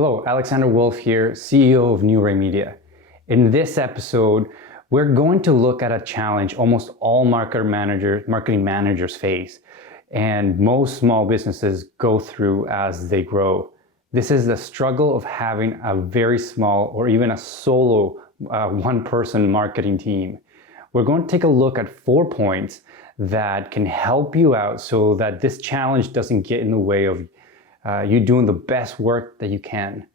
Hello, Alexander Wolf here, CEO of New Ray Media. In this episode, we're going to look at a challenge almost all marketing managers face, and most small businesses go through as they grow. This is the struggle of having a very small or even a solo one-person marketing team. We're going to take a look at 4 points that can help you out so that this challenge doesn't get in the way of you doing the best work that you can.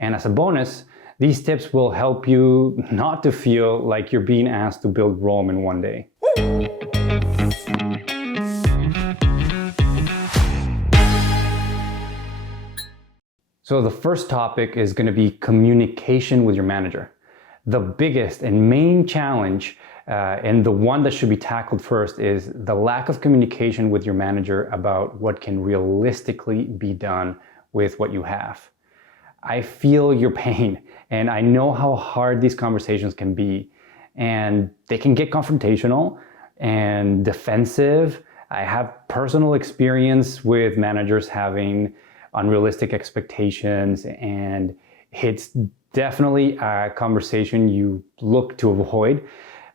And as a bonus, these tips will help you not to feel like you're being asked to build Rome in one day. So the first topic is going to be communication with your manager. The biggest and main challenge and the one that should be tackled first is the lack of communication with your manager about what can realistically be done with what you have. I feel your pain, and I know how hard these conversations can be, and they can get confrontational and defensive. I have personal experience with managers having unrealistic expectations, and it's definitely a conversation you look to avoid.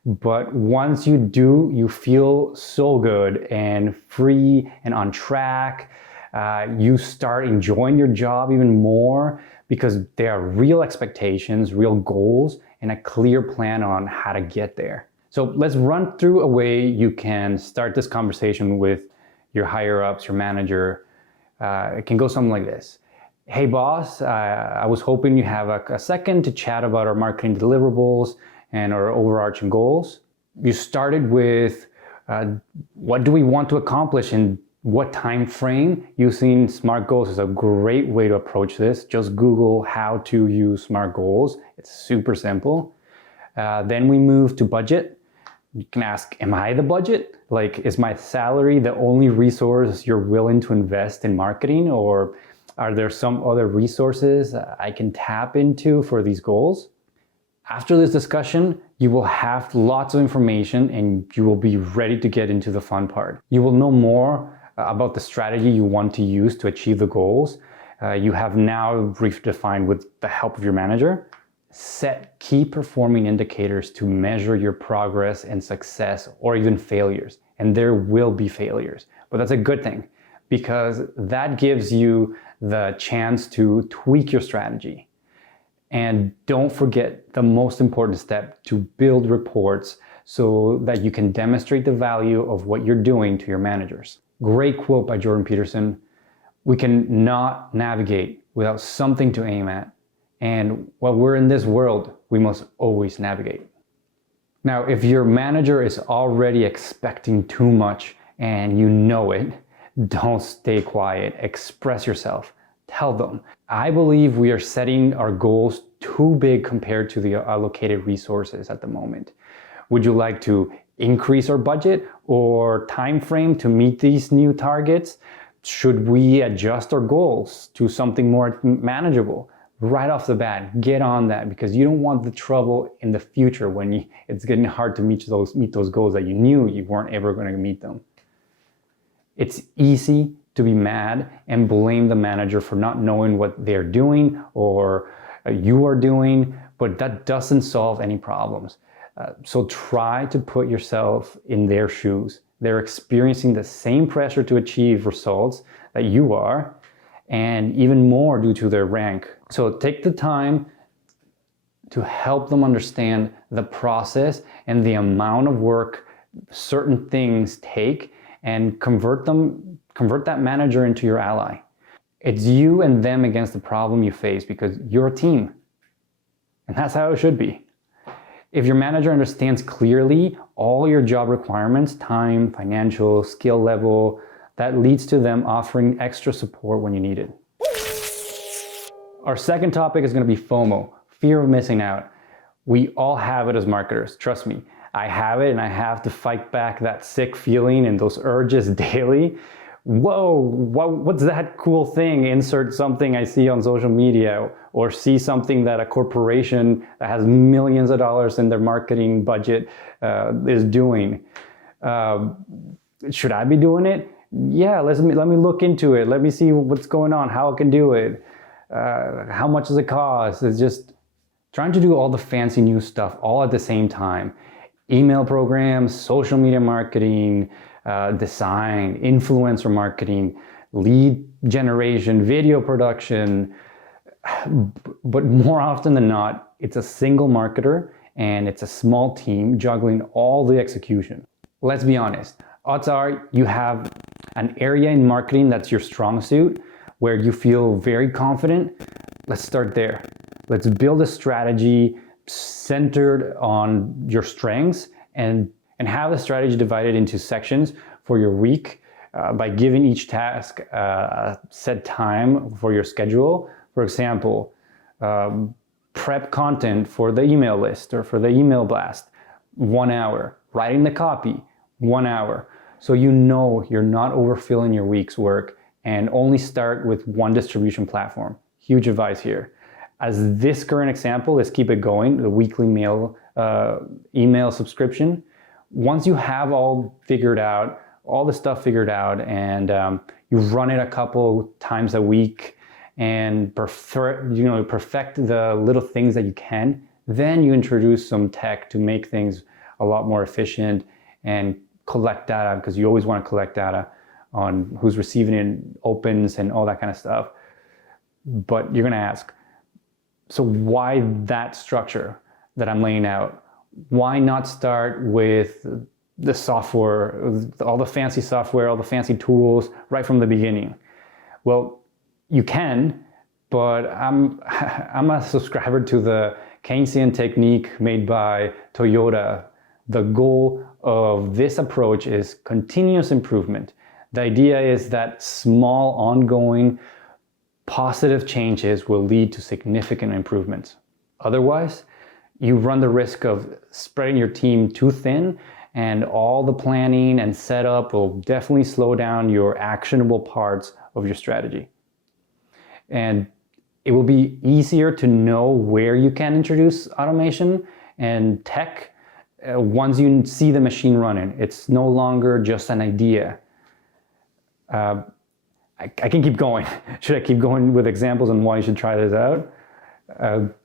But once you do, you feel so good and free and on track. You start enjoying your job even more because there are real expectations, real goals, and a clear plan on how to get there. So let's run through a way you can start this conversation with your higher ups, your manager. It can go something like this. Hey boss, I was hoping you have a second to chat about our marketing deliverables and our overarching goals. You started with what do we want to accomplish in what time frame? Using SMART goals is a great way to approach this. Just Google how to use SMART goals. It's super simple. Then we move to budget. You can ask, am I the budget? Like, is my salary the only resource you're willing to invest in marketing? Or are there some other resources I can tap into for these goals? After this discussion, you will have lots of information and you will be ready to get into the fun part. You will know more about the strategy you want to use to achieve the goals. You have now redefined with the help of your manager. Set key performing indicators to measure your progress and success or even failures. And there will be failures, but that's a good thing because that gives you the chance to tweak your strategy. And don't forget the most important step, to build reports so that you can demonstrate the value of what you're doing to your managers. Great quote by Jordan Peterson. We can not navigate without something to aim at. And while we're in this world, we must always navigate. Now, if your manager is already expecting too much and you know it, don't stay quiet. Express yourself. Tell them, I believe we are setting our goals too big compared to the allocated resources at the moment. Would you like to increase our budget or time frame to meet these new targets? Should we adjust our goals to something more manageable? Right off the bat, get on that because you don't want the trouble in the future when it's getting hard to meet those goals that you knew you weren't ever going to meet them. It's easy to be mad and blame the manager for not knowing what they're doing or you are doing, but that doesn't solve any problems. So try to put yourself in their shoes. They're experiencing the same pressure to achieve results that you are, and even more due to their rank. So take the time to help them understand the process and the amount of work certain things take and convert that manager into your ally. It's you and them against the problem you face because you're a team. And that's how it should be. If your manager understands clearly all your job requirements, time, financial, skill level, that leads to them offering extra support when you need it. Our second topic is going to be FOMO, fear of missing out. We all have it as marketers, trust me. I have it and I have to fight back that sick feeling and those urges daily. Whoa, what's that cool thing? Insert something I see on social media or see something that a corporation that has millions of dollars in their marketing budget is doing. Should I be doing it? Yeah, let me look into it. Let me see what's going on, how I can do it. how much does it cost? It's just trying to do all the fancy new stuff all at the same time. Email programs, social media marketing, design, influencer marketing, lead generation, video production. But more often than not, it's a single marketer and it's a small team juggling all the execution. Let's be honest, odds are you have an area in marketing that's your strong suit where you feel very confident. Let's start there. Let's build a strategy centered on your strengths and have the strategy divided into sections for your week by giving each task a set time for your schedule. For example, prep content for the email list or for the email blast, 1 hour. Writing the copy, 1 hour. So you know you're not overfilling your week's work and only start with one distribution platform. Huge advice here. As this current example, let's keep it going, the weekly email subscription. Once you have all the stuff figured out and you run it a couple times a week and perfect the little things that you can, then you introduce some tech to make things a lot more efficient and collect data, because you always want to collect data on who's receiving it, opens, and all that kind of stuff. But you're going to ask, so why that structure that I'm laying out? Why not start with the software, all the fancy software, all the fancy tools right from the beginning? Well, you can, but I'm a subscriber to the Keynesian technique made by Toyota. The goal of this approach is continuous improvement. The idea is that small, ongoing, positive changes will lead to significant improvements. Otherwise, you run the risk of spreading your team too thin, and all the planning and setup will definitely slow down your actionable parts of your strategy. And it will be easier to know where you can introduce automation and tech once you see the machine running. It's no longer just an idea. I can keep going. Should I keep going with examples on why you should try this out?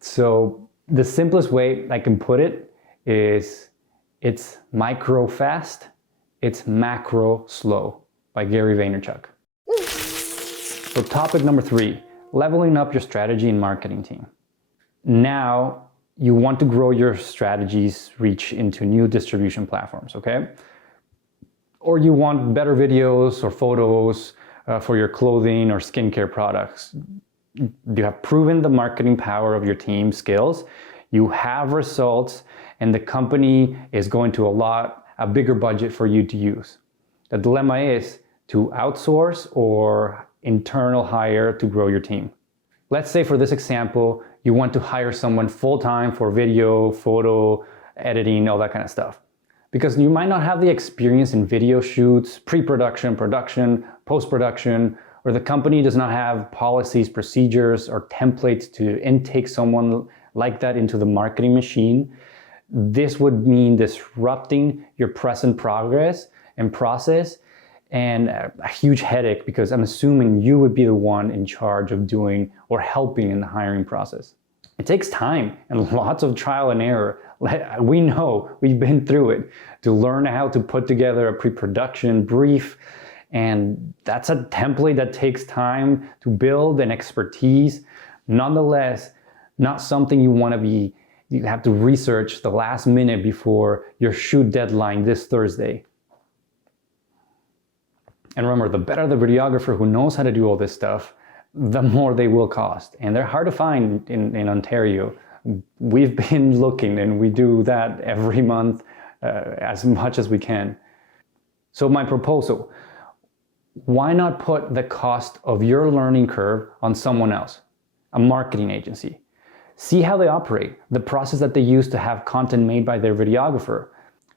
So the simplest way I can put it is it's micro fast, it's macro slow by Gary Vaynerchuk. So topic number 3, leveling up your strategy and marketing team. Now you want to grow your strategy's reach into new distribution platforms, okay? Or you want better videos or photos for your clothing or skincare products. You have proven the marketing power of your team skills. You have results, and the company is going to allot a bigger budget for you to use. The dilemma is to outsource or internal hire to grow your team. Let's say for this example, you want to hire someone full-time for video, photo, editing, all that kind of stuff. Because you might not have the experience in video shoots, pre-production, production, post-production, or the company does not have policies, procedures, or templates to intake someone like that into the marketing machine. This would mean disrupting your present progress and process, and a huge headache, because I'm assuming you would be the one in charge of doing or helping in the hiring process. It takes time and lots of trial and error. We know, we've been through it, to learn how to put together a pre-production brief, and that's a template that takes time to build and expertise. Nonetheless, not something you have to research the last minute before your shoot deadline this Thursday. And remember, the better the videographer who knows how to do all this stuff, the more they will cost. And they're hard to find in Ontario. We've been looking, and we do that every month as much as we can. So my proposal, why not put the cost of your learning curve on someone else, a marketing agency? See how they operate, the process that they use to have content made by their videographer.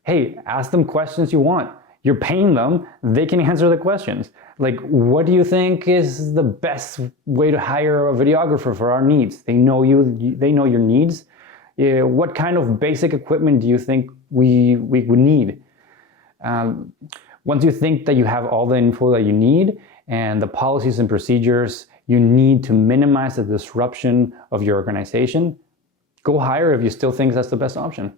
Hey, ask them questions you want. You're paying them, they can answer the questions. Like, what do you think is the best way to hire a videographer for our needs? They know you, they know your needs. What kind of basic equipment do you think we would need? Once you think that you have all the info that you need and the policies and procedures you need to minimize the disruption of your organization, go hire if you still think that's the best option.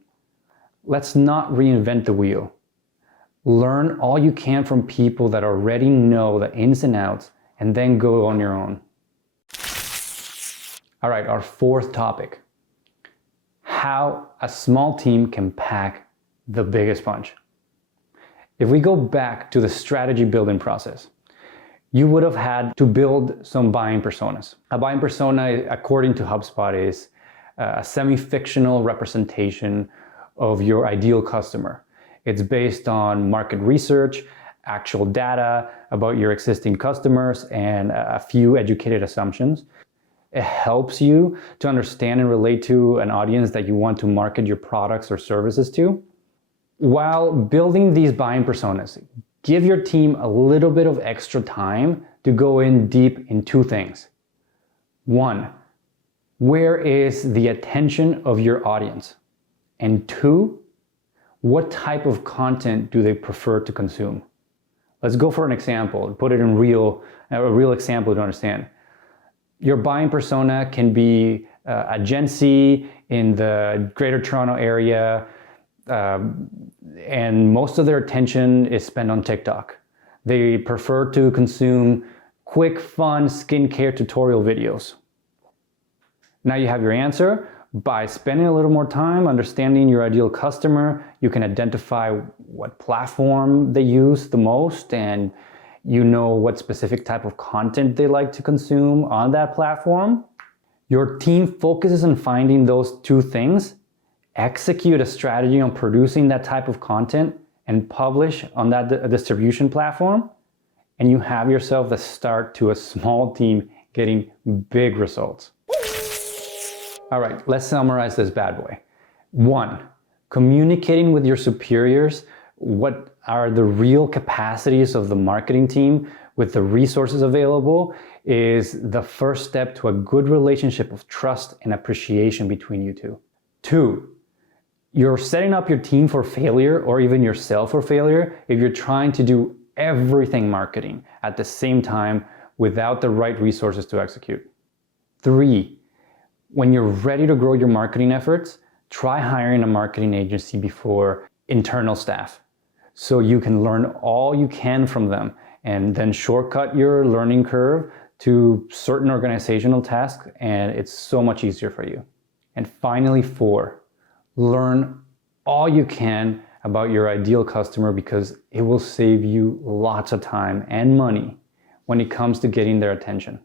Let's not reinvent the wheel. Learn all you can from people that already know the ins and outs, and then go on your own. All right, our fourth topic: how a small team can pack the biggest punch. If we go back to the strategy building process, you would have had to build some buying personas. A buying persona, according to HubSpot, is a semi-fictional representation of your ideal customer. It's based on market research, actual data about your existing customers, and a few educated assumptions. It helps you to understand and relate to an audience that you want to market your products or services to. While building these buying personas, give your team a little bit of extra time to go in deep in two things. One, where is the attention of your audience? And two, what type of content do they prefer to consume? Let's go for an example and put it in a real example to understand. Your buying persona can be a Gen Z in the Greater Toronto area, and most of their attention is spent on TikTok. They prefer to consume quick, fun skincare tutorial videos. Now you have your answer. By spending a little more time understanding your ideal customer, you can identify what platform they use the most, and you know what specific type of content they like to consume on that platform. Your team focuses on finding those two things, execute a strategy on producing that type of content, and publish on that distribution platform, and you have yourself the start to a small team getting big results. All right, let's summarize this bad boy. 1, communicating with your superiors what are the real capacities of the marketing team with the resources available is the first step to a good relationship of trust and appreciation between you two. 2, you're setting up your team for failure, or even yourself for failure, if you're trying to do everything marketing at the same time without the right resources to execute. 3, when you're ready to grow your marketing efforts, try hiring a marketing agency before internal staff, so you can learn all you can from them and then shortcut your learning curve to certain organizational tasks, and it's so much easier for you. And finally, 4, learn all you can about your ideal customer, because it will save you lots of time and money when it comes to getting their attention.